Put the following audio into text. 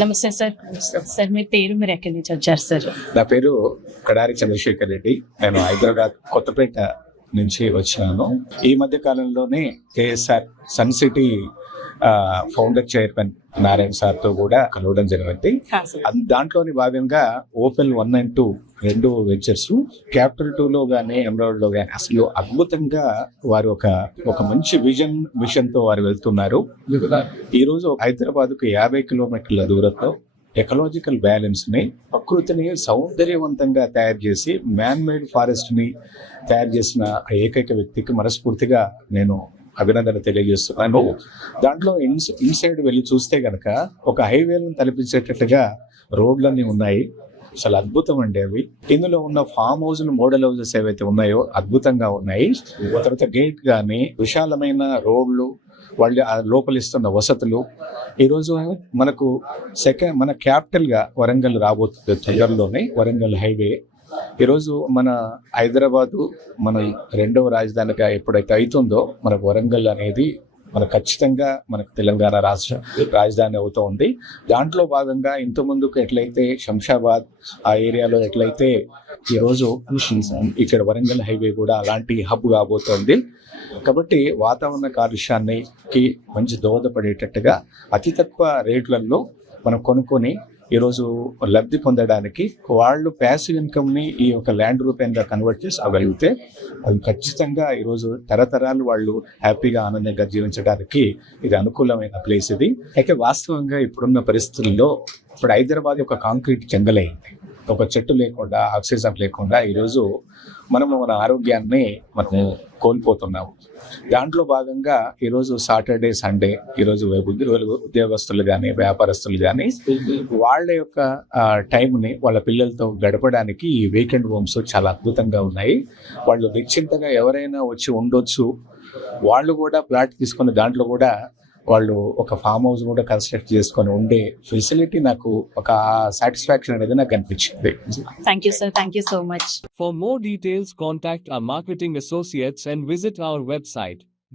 నమస్తే sir. Sir మీ పేరు, మీరు ఎక్కడి నుంచి వచ్చారు సార్? నా పేరు కడారి చంద్రశేఖర్ రెడ్డి. నేను హైదరాబాద్ కొత్తపేట నుంచి వచ్చాను. ఈ మధ్య కాలంలోనే KSR Sun City founder chairman Narayana sir తో కూడా కలవడం జరిగింది. దాంట్లోని భాగంగా ఓపెన్ 1 and 2 రెండు వెంచర్స్ క్యాపిటల్ 2 లో గానీ ఎమరాల్డ్ లో గానీ అసలు అద్భుతంగా వారు ఒక మంచి విజన్ తో వారు వెళ్తున్నారు. ఈ రోజు హైదరాబాద్ కు 50 కిలోమీటర్ల దూరంలో ఎకలాజికల్ బ్యాలెన్స్ ని, ప్రకృతిని సౌందర్యవంతంగా తయారు చేసి మ్యాన్ మేడ్ ఫారెస్ట్ ని తయారు చేసిన ఏకైక వ్యక్తికి మనస్ఫూర్తిగా నేను అభినందన తెలియజేస్తున్నాను. దాంట్లో ఇన్సైడ్ వెళ్ళి చూస్తే గనక ఒక హైవేలను తలపించేటట్టుగా రోడ్లన్నీ ఉన్నాయి. అసలు అద్భుతం అండి అవి. ఇందులో ఉన్న ఫామ్ హౌస్లు, మోడల్ హౌసెస్ ఏవైతే ఉన్నాయో అద్భుతంగా ఉన్నాయి. తర్వాత గేట్ కానీ, విశాలమైన రోడ్లు, వాళ్ళు లోపలిస్తున్న వసతులు. ఈరోజు మనకు మన క్యాపిటల్ గా వరంగల్ రాబోతుంది తొందరలోనే. వరంగల్ హైవే ఈరోజు మన హైదరాబాదు మన రెండవ రాజధానిగా ఎప్పుడైతే అవుతుందో మనకు వరంగల్ అనేది మనకు ఖచ్చితంగా మనకు తెలంగాణ రాష్ట్ర రాజధాని అవుతూ ఉంది. దాంట్లో భాగంగా ఇంత ముందుకు ఎట్లయితే శంషాబాద్ ఆ ఏరియాలో ఎట్లయితే ఈరోజు ఇక్కడ వరంగల్ హైవే కూడా అలాంటి హబ్ కాబోతోంది. కాబట్టి వాతావరణ కాలుష్యానికి మంచి దోహదపడేటట్టుగా అతి తక్కువ రేట్లలో మనం కొనుక్కొని ఈరోజు లబ్ధి పొందడానికి వాళ్ళు ప్యాసివ్ ఇన్కమ్ ని ఈ యొక్క ల్యాండ్ రూపంగా కన్వర్ట్ చేసుకోగలిగితే అది ఖచ్చితంగా ఈరోజు తరతరాలు వాళ్ళు హ్యాపీగా ఆనందంగా జీవించడానికి ఇది అనుకూలమైన ప్లేస్. ఇది అయితే వాస్తవంగా ఇప్పుడున్న పరిస్థితుల్లో ఇప్పుడు హైదరాబాద్ ఒక కాంక్రీట్ జంగల్ అయింది. ఒక చెట్టు లేకుండా, ఆక్సిజన్ లేకుండా ఈరోజు మనము మన ఆరోగ్యాన్ని మనము కోల్పోతున్నాము. దాంట్లో భాగంగా ఈరోజు సాటర్డే, సండే ఈరోజు ఉద్యోగస్తులు కానీ, వ్యాపారస్తులు కానీ వాళ్ళ యొక్క టైంని వాళ్ళ పిల్లలతో గడపడానికి ఈ వీకెండ్ హోమ్స్ చాలా అద్భుతంగా ఉన్నాయి. వాళ్ళు నిశ్చింతగా ఎవరైనా వచ్చి ఉండొచ్చు. వాళ్ళు కూడా ప్లాట్ తీసుకుని దాంట్లో కూడా వాళ్ళు ఒక ఫామ్ హౌస్ కూడా కన్స్ట్రక్ట్ చేసుకొని ఉండే ఫెసిలిటీ నాకు ఒక సాటిస్ఫాక్షన్ అనేది నాకు అనిపించింది. Thank you sir. Thank you so much. For more details, contact our marketing associates and visit our website.